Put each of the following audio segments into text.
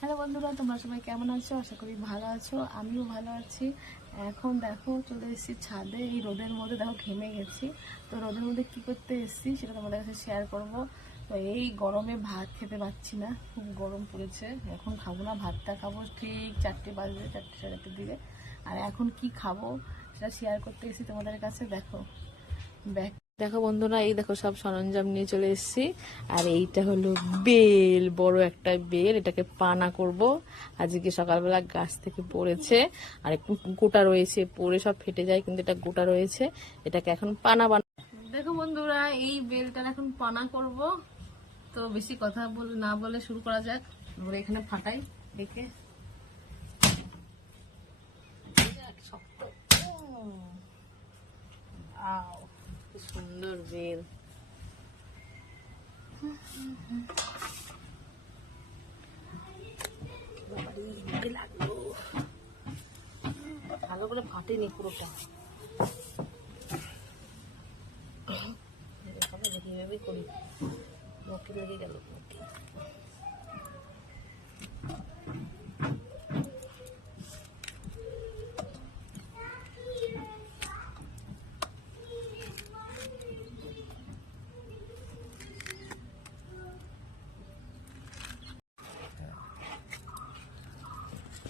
Hello বন্ধুরা, তোমরা সবাই কেমন আছো? আশা করি ভালো আছো, আমিও ভালো আছি। এখন দেখো, চলে এসেছি ছাদে, এই রোদের মধ্যে দেখো ঘেমে গেছি। তো রোদের মধ্যে কি করতে এসেছি সেটা তোমাদের কাছে শেয়ার করব। তো এই গরমে ভাত খেতে পাচ্ছি না, খুব গরম পড়েছে। এখন খাব না, ভাতটা খাব ঠিক চারটে বাজবে, চারটে সাড়ে চারটের দিকে। আর এখন কি খাব সেটা শেয়ার করতে এসেছি তোমাদের কাছে, দেখো। ব্যাগ দেখো বন্ধুরা, এই দেখো সব সরঞ্জাম নিয়ে চলে এসেছি। আর এইটা হলো বেল, বড় একটা বেল, এটাকে পানা করব। আজকে সকালবেলা গাছ থেকে পড়েছে, আর একটু গোটা রয়েছে, পড়ে সব ফেটে যায়, কিন্তু এটা গোটা রয়েছে। এটাকে এখন পানা বানা দেখো বন্ধুরা, এই বেলটার এখন পানা করব। তো বেশি কথা বল না বলে শুরু করা যাক। এখানে ফাটাই, দেখে। সুন্দর বেল। ভালো করে ফাটেনি পুরোটা। যদি করি। মুখে লেগে গেল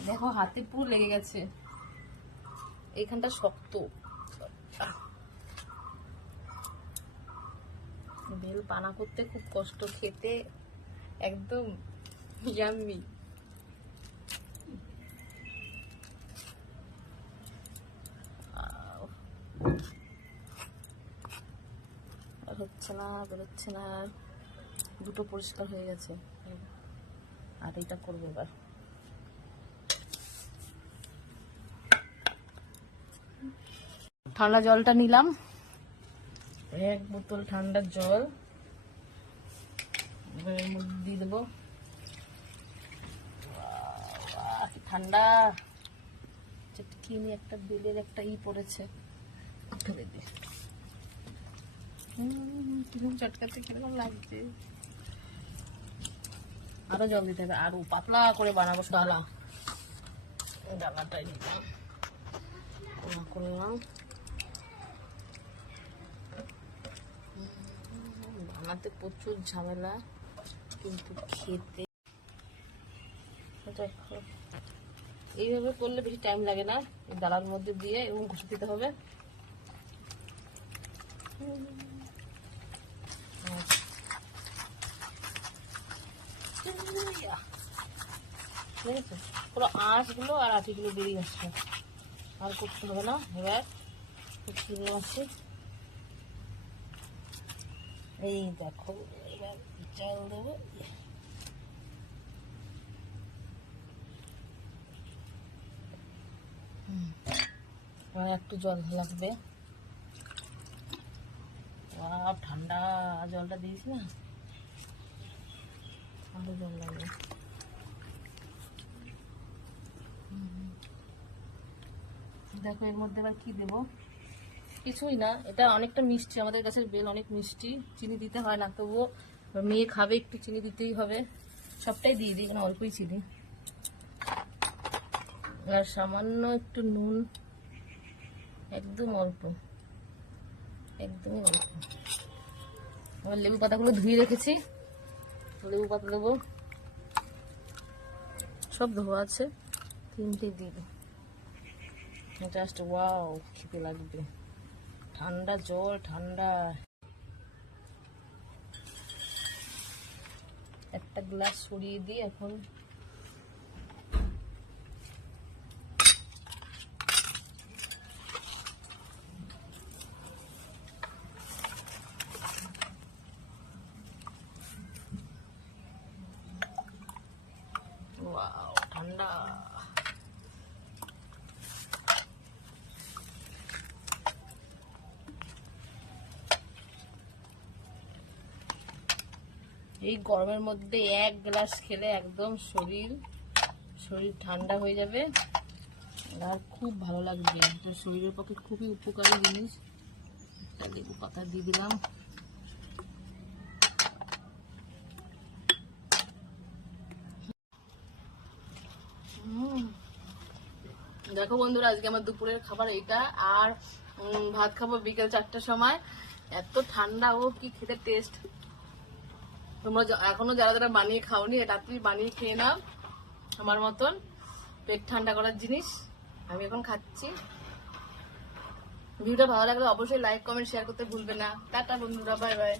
দেখো, হাতে পুরো লেগে গেছে। এখানটা শক্ত। বেল পানা করতে খুব কষ্ট, খেতে একদম ইয়াম্মি হচ্ছে না বেরোচ্ছে না। দুটো পরিষ্কার হয়ে গেছে। আর এটা করব এবার। ঠান্ডা জলটা নিলাম। এক বোতল ঠান্ডা জল। এর মধ্যে দিয়ে দেবো। ঠান্ডা। চিনি একটা বেলের একটা ই পড়েছে। ফেলে দে। হুম, কীরকম চটকাতে কীরকম লাগছে। আরও জল দিতে হবে। আরও পাতলা করে বানাবো। ডালা ডালাটাই দিলাম। করলাম। বানাতে প্রচুর ঝামেলা, কিন্তু খেতে দেখো, এইভাবে করলে বেশি টাইম লাগে না। ডালার মধ্যে দিয়ে এবং ঘষে দিতে হবে। ঠিক আছে পুরো আঁশগুলো আর বেরিয়ে আসছে। আর করতে হবে না। এবার এই দেখো এবার জল দেবো। হুম, একটু জল লাগবে। ঠান্ডা জলটা দিয়েছি না? আরও জল লাগবে। দেখো এর মধ্যে এবার কি দেবো? কিছুই না। এটা অনেকটা মিষ্টি, আমাদের কাছে বেল অনেক মিষ্টি। চিনি দিতে হয় না, তবুও মেয়ে খাবে, একটু চিনি দিতেই হবে। সবটাই দিয়ে দিই এখানে অল্পই চিনি। আর সামান্য একটু নুন, একদম অল্প, একদমই অল্প। আবার লেবু পাতাগুলো ধুয়ে রেখেছি। লেবু পাতা দেবো। সব ধোয়া আছে, তিনটে দেবো জাস্ট ওয়াও খেতে লাগবে। ঠান্ডা জল ঠান্ডা একটা গ্লাস সরিয়ে দিয়ে এখন ওয়াও ঠান্ডা। এই গরমের মধ্যে এক গ্লাস খেলে একদম শরীর শরীর ঠান্ডা হয়ে যাবে। আর খুব ভালো লাগবে। এটা শরীরের পক্ষে খুবই উপকারী জিনিস। একটা লেবু পাতা দিয়ে দিলাম। দেখো বন্ধুরা, আজকে আমার দুপুরের খাবার এটা আর ভাত খাব বিকেল চারটার সময়। এত ঠান্ডা, ও কি খেতে টেস্ট তোমরা এখনও যারা যারা বানিয়ে খাওনি রাত্রি বানিয়ে খেয়ে নাও, আমার মতন। পেট ঠান্ডা করার জিনিস, আমি এখন খাচ্ছি। ভিডিওটা ভালো লাগলে অবশ্যই লাইক কমেন্ট শেয়ার করতে ভুলবে না। টাটা বন্ধুরা বাই বাই